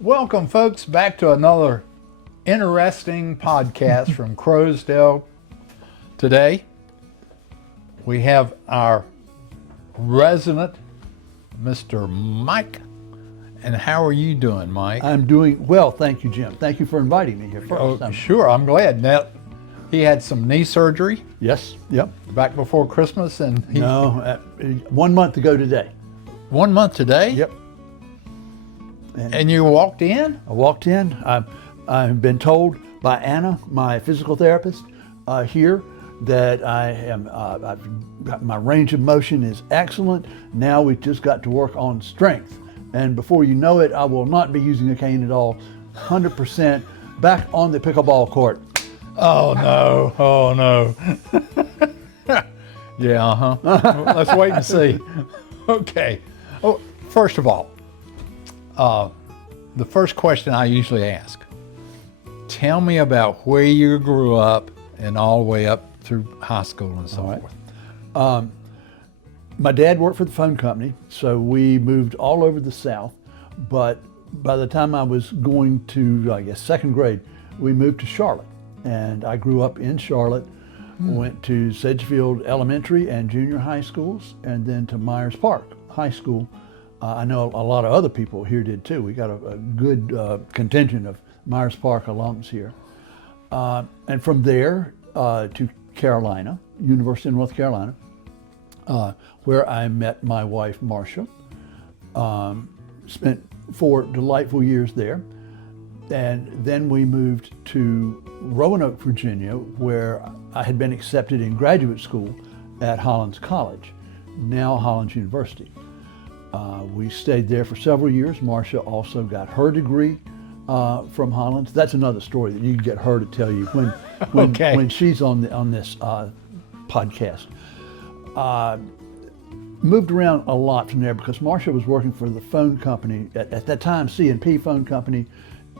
Welcome, folks, back to another interesting podcast from Crowsdale. Today, we have our resident, Mr. Mike. And how are you doing, Mike? I'm doing well, thank you, Jim. Thank you for inviting me here first. Oh, sure, I'm glad. Now, he had some knee surgery. Yes, yep. Back before Christmas, and 1 month ago today. 1 month today? Yep. And you walked in? I walked in. I've been told by Anna, my physical therapist here, that I've got my range of motion is excellent. Now we've just got to work on strength. And before you know it, I will not be using a cane at all. 100% back on the pickleball court. Oh no, oh no. Yeah, let's wait and see. Okay. Oh, first of all, the first question I usually ask, tell me about where you grew up and all the way up through high school and so forth. My dad worked for the phone company, so we moved all over the South. But by the time I was going to, I guess, second grade, we moved to Charlotte. And I grew up in Charlotte, went to Sedgefield Elementary and junior high schools, and then to Myers Park High School. I know a lot of other people here did too. We got a good contingent of Myers Park alums here. And from there to Carolina, University of North Carolina, where I met my wife, Marcia. Spent 4 delightful years there. And then we moved to Roanoke, Virginia, where I had been accepted in graduate school at Hollins College, now Hollins University. We stayed there for several years. Marcia also got her degree from Hollins. That's another story that you can get her to tell you when she's on this podcast. Moved around a lot from there because Marcia was working for the phone company at that time, C&P phone company,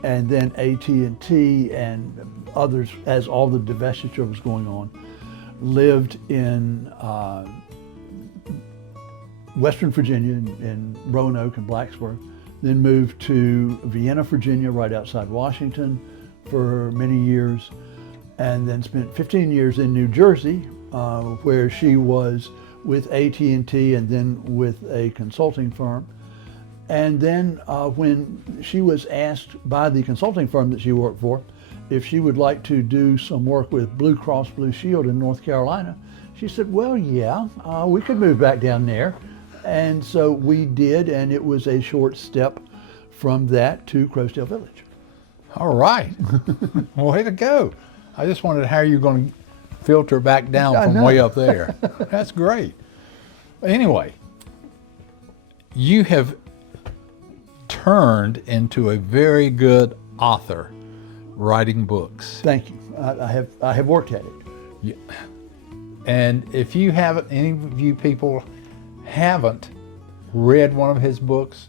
and then AT&T and others as all the divestiture was going on. Lived in Western Virginia in Roanoke and Blacksburg, then moved to Vienna, Virginia, right outside Washington for many years, and then spent 15 years in New Jersey, where she was with AT&T and then with a consulting firm. And then when she was asked by the consulting firm that she worked for if she would like to do some work with Blue Cross Blue Shield in North Carolina, she said, well, yeah, we could move back down there. And so we did, and it was a short step from that to Crowsdale Village. All right. Way to go. I just wondered how you're going to filter back down from way up there. That's great. Anyway, you have turned into a very good author writing books. Thank you. I have worked at it. Yeah. And if you haven't, any of you people haven't read one of his books,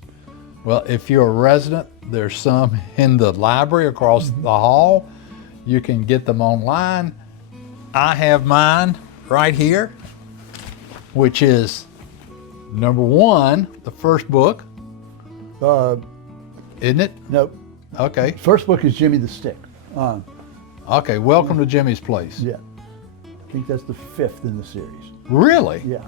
well, if you're a resident, there's some in the library across the hall. You can get them online. I have mine right here, which is number 1, the first book. Isn't it? Nope. Okay. First book is Jimmy the Stick. Okay, Welcome to Jimmy's Place. Yeah. I think that's the 5th in the series. Really? Yeah.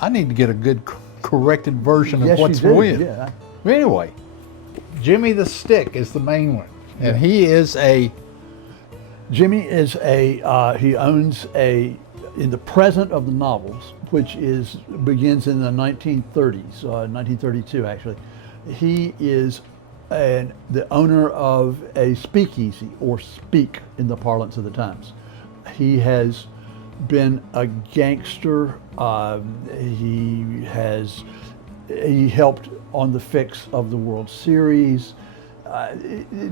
I need to get a good corrected version of Yes, what's you do. with. Yeah. Anyway, Jimmy the Stick is the main one. And he is Jimmy is he owns in the present of the novels, which begins in the 1930s, 1932 actually. He is the owner of a speakeasy, or speak in the parlance of the times. He has been a gangster. He helped on the fix of the World Series.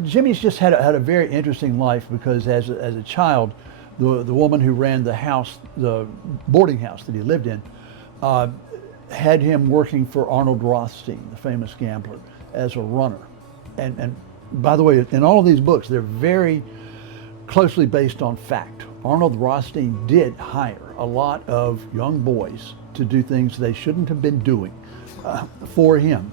Jimmy's just had a very interesting life because as a child, the woman who ran the house, the boarding house that he lived in, had him working for Arnold Rothstein, the famous gambler, as a runner. And by the way, in all of these books, they're very closely based on fact. Arnold Rothstein did hire a lot of young boys to do things they shouldn't have been doing for him.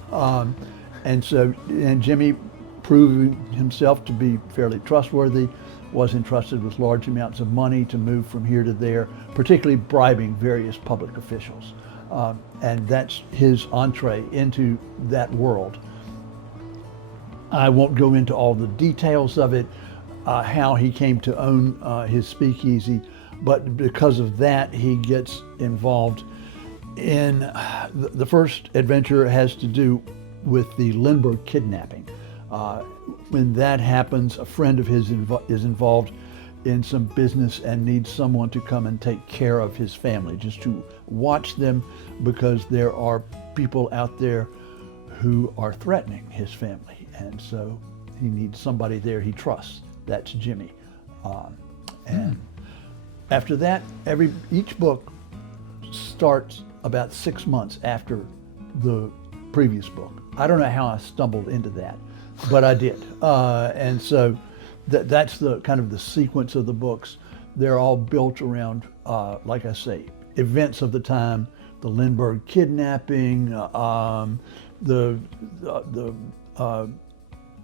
And Jimmy proved himself to be fairly trustworthy, was entrusted with large amounts of money to move from here to there, particularly bribing various public officials. And that's his entree into that world. I won't go into all the details of it, how he came to own his speakeasy, but because of that, he gets involved in the first adventure has to do with the Lindbergh kidnapping. When that happens, a friend of his is involved in some business and needs someone to come and take care of his family, just to watch them, because there are people out there who are threatening his family. And so he needs somebody there he trusts. That's Jimmy. And after that, each book starts about 6 months after the previous book. I don't know how I stumbled into that, but I did. And so that's the kind of the sequence of the books. They're all built around, like I say, events of the time, the Lindbergh kidnapping, the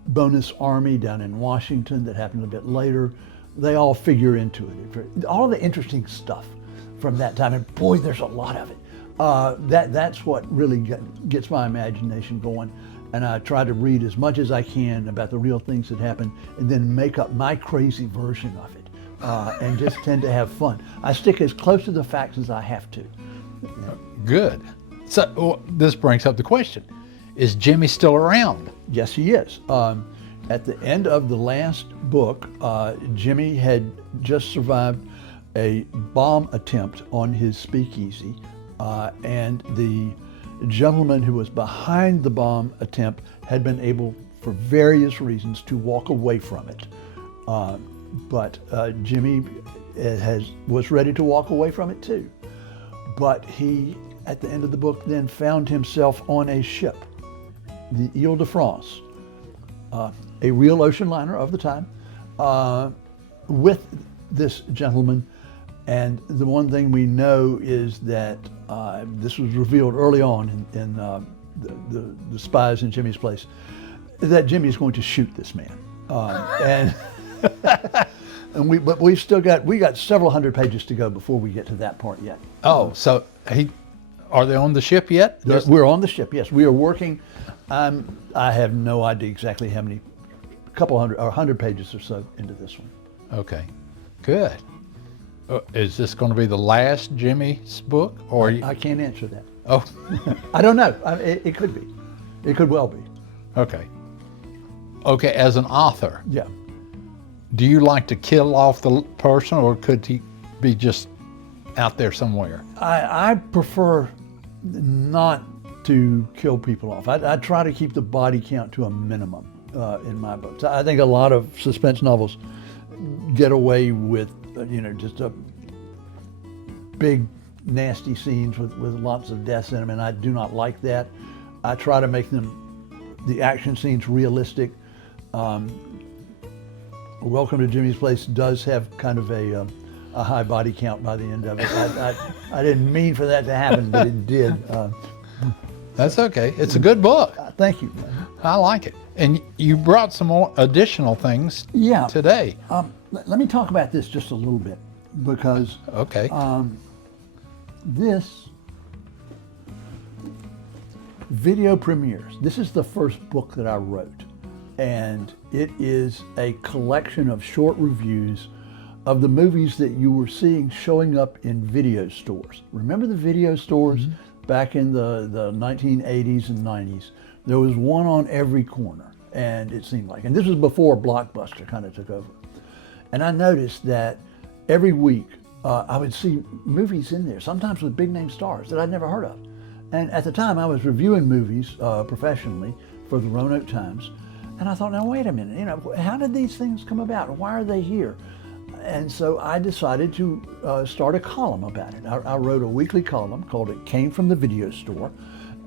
bonus army down in Washington that happened a bit later. They all figure into it. All the interesting stuff from that time, and boy, there's a lot of it. That's what really gets my imagination going. And I try to read as much as I can about the real things that happen, and then make up my crazy version of it, and just tend to have fun. I stick as close to the facts as I have to. Good. So this brings up the question, is Jimmy still around? Yes, he is. At the end of the last book, Jimmy had just survived a bomb attempt on his speakeasy, and the gentleman who was behind the bomb attempt had been able, for various reasons, to walk away from it. But Jimmy was ready to walk away from it too. But he, at the end of the book, then found himself on a ship, the Ile de France, a real ocean liner of the time, with this gentleman. And the one thing we know is that this was revealed early on in the spies in Jimmy's place, that Jimmy is going to shoot this man. But we got several hundred pages to go before we get to that part yet. Oh, so are they on the ship yet? We're on the ship, yes. We are working. I have no idea exactly how many, couple hundred or 100 pages or so into this one. Okay, good. Is this going to be the last Jimmy's book, or I can't answer that. Oh, I don't know. It could be. It could well be. Okay. Okay, as an author, Yeah. do you like to kill off the person, or could he be just out there somewhere? I prefer not to kill people off. I try to keep the body count to a minimum in my books. I think a lot of suspense novels get away with, just a big nasty scenes with lots of deaths in them, and I do not like that. I try to make the action scenes realistic. Welcome to Jimmy's Place does have kind of a high body count by the end of it. I didn't mean for that to happen, but it did. That's okay. It's a good book. Thank you. I like it. And you brought some more additional things today. Let me talk about this just a little bit, because Okay. this video premieres. This is the first book that I wrote, and it is a collection of short reviews of the movies that you were seeing showing up in video stores. Remember the video stores back in the 1980s and 90s? There was one on every corner, and it seemed like, and this was before Blockbuster kind of took over. And I noticed that every week I would see movies in there, sometimes with big name stars that I'd never heard of. And at the time I was reviewing movies professionally for the Roanoke Times, and I thought, now wait a minute, how did these things come about? Why are they here? And so I decided to start a column about it. I wrote a weekly column called It Came from the Video Store,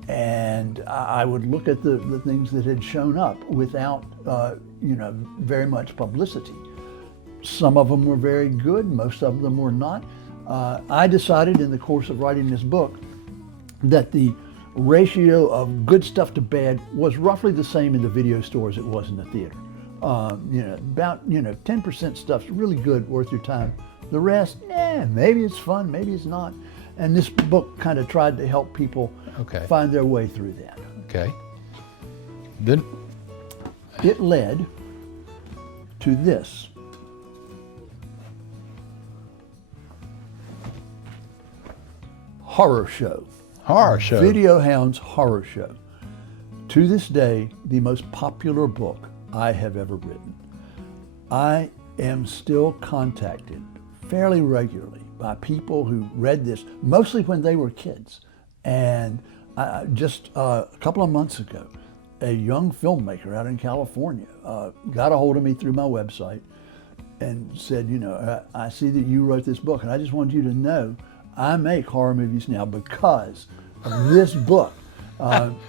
and I would look at the things that had shown up without very much publicity. Some of them were very good, most of them were not. I decided in the course of writing this book that the ratio of good stuff to bad was roughly the same in the video store as it was in the theater. About 10% stuff's really good, worth your time. The rest, maybe it's fun, maybe it's not. And this book kind of tried to help people find their way through that. Okay. Then it led to this. Horror show. Horror show. Video Hound's horror show. To this day, the most popular book I have ever written. I am still contacted fairly regularly by people who read this, mostly when they were kids. And just a couple of months ago, a young filmmaker out in California got a hold of me through my website and said, I see that you wrote this book, and I just wanted you to know I make horror movies now because of this book.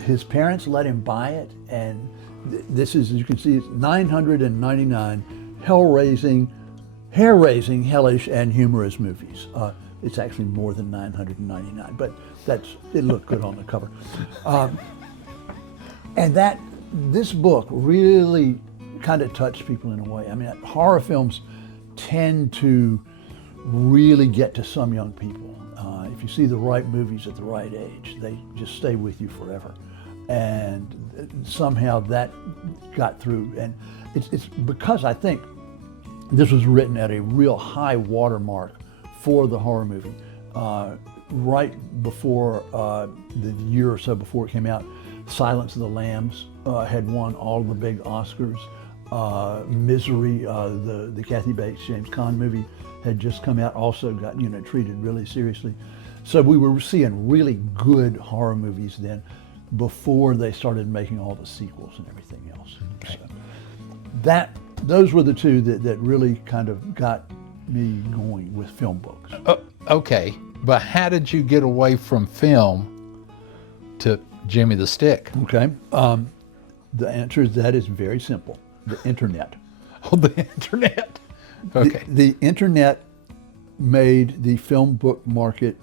His parents let him buy it, and this is, as you can see, it's 999 hair-raising, hellish, and humorous movies. It's actually more than 999, but it looked good on the cover. And this book really kind of touched people in a way. I mean, horror films tend to really get to some young people. If you see the right movies at the right age, they just stay with you forever. And somehow that got through. And it's because I think this was written at a real high watermark for the horror movie. Right before, the year or so before it came out, Silence of the Lambs had won all the big Oscars. Misery, the Kathy Bates, James Caan movie had just come out, also got treated really seriously. So we were seeing really good horror movies then before they started making all the sequels and everything else. Okay. So those were the two that really kind of got me going with film books. Okay, but how did you get away from film to Jimmy the Stick? Okay, the answer to that is very simple: the internet. Oh, the internet. Okay. The internet made the film book market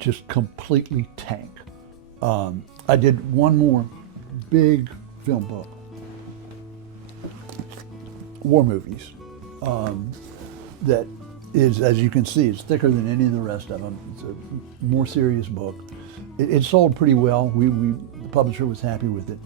just completely tank. I did one more big film book, war movies, that is, as you can see, it's thicker than any of the rest of them. It's a more serious book. It sold pretty well. The publisher was happy with it.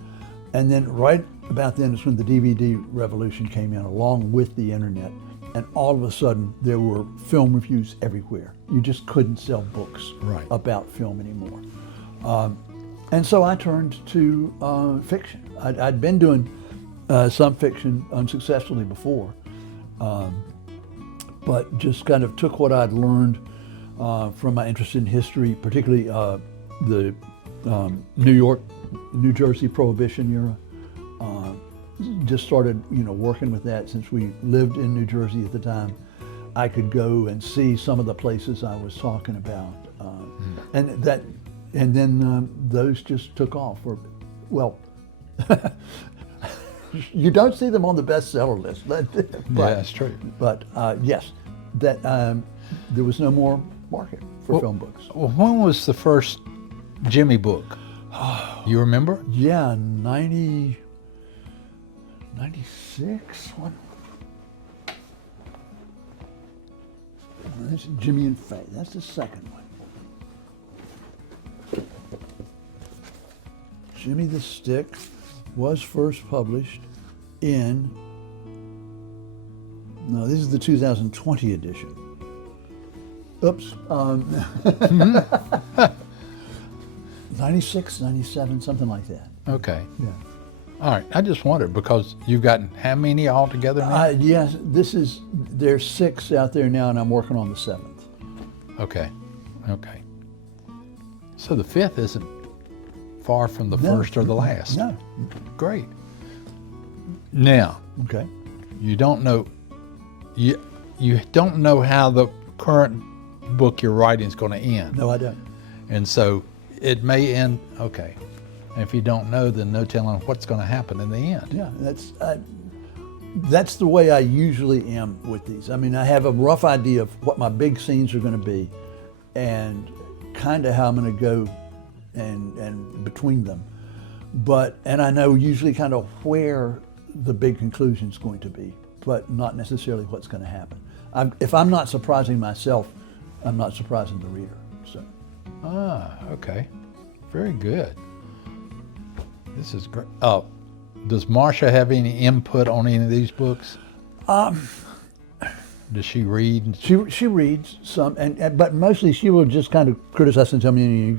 And then right about then is when the DVD revolution came in along with the internet. And all of a sudden, there were film reviews everywhere. You just couldn't sell books about film anymore. And so I turned to fiction. I'd been doing some fiction unsuccessfully before, but just kind of took what I'd learned from my interest in history, particularly the New Jersey Prohibition era. Just started, working with that. Since we lived in New Jersey at the time, I could go and see some of the places I was talking about, and then those just took off. You don't see them on the bestseller list. But, yeah, that's true. But yes, there was no more market for film books. Well, when was the first Jimmy book? You remember? Yeah, 96? What? That's Jimmy and Faye. That's the second one. Jimmy the Stick was first published in, no, this is the 2020 edition. Oops. 96, 97, something like that. Okay. Yeah. All right. I just wondered because you've gotten how many altogether now? Yes, there's 6 out there now, and I'm working on the 7th. Okay. Okay. So the 5th isn't far from the first or the last. No. Great. Now, Okay. you don't know how the current book you're writing is going to end. No, I don't. And so it may end, okay. And if you don't know, then no telling what's going to happen in the end. Yeah, that's the way I usually am with these. I mean, I have a rough idea of what my big scenes are going to be and kind of how I'm going to go and between them. And I know usually kind of where the big conclusion is going to be, but not necessarily what's going to happen. If I'm not surprising myself, I'm not surprising the reader. So. Okay. Very good. This is great. Does Marcia have any input on any of these books? Does she read? She reads some, but mostly she will just kind of criticize and tell me,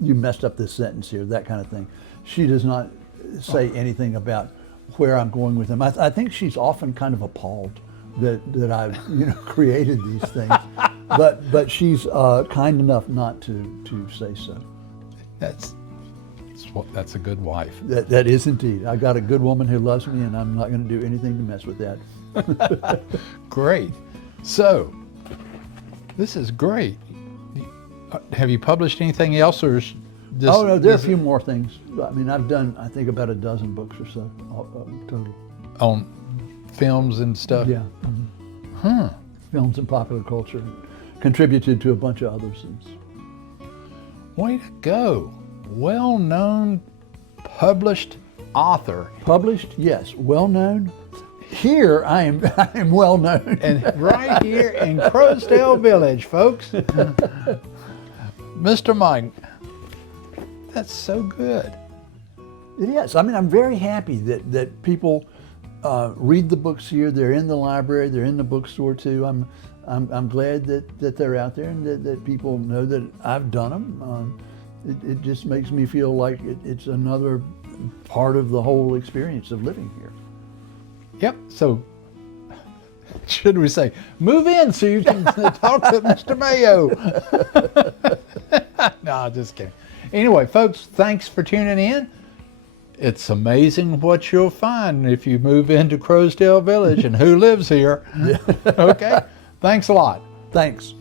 you messed up this sentence here, that kind of thing. She does not say anything about where I'm going with them. I think she's often kind of appalled that I've created these things, but she's kind enough not to say so. That's a good wife. That is indeed. I got a good woman who loves me, and I'm not going to do anything to mess with that. Great. So, this is great. Have you published anything else, or is this? Oh no, there are a few more things. I mean, I've done, I think, about a dozen books or so total. On films and stuff? Yeah. Mm-hmm. Films and popular culture. Contributed to a bunch of other things. Way to go. Well-known, published author. Published, yes. Well-known. Here, I am well-known. And right here in Crowsdale Village, folks. Mr. Mike, that's so good. It is. I mean, I'm very happy that people read the books here. They're in the library. They're in the bookstore too. I'm glad that they're out there and that people know that I've done them. It just makes me feel like it's another part of the whole experience of living here. Yep. So, should we say, move in so you can talk to Mr. Mayo? No, just kidding. Anyway, folks, thanks for tuning in. It's amazing what you'll find if you move into Crowsdale Village and who lives here. Okay? Thanks a lot. Thanks.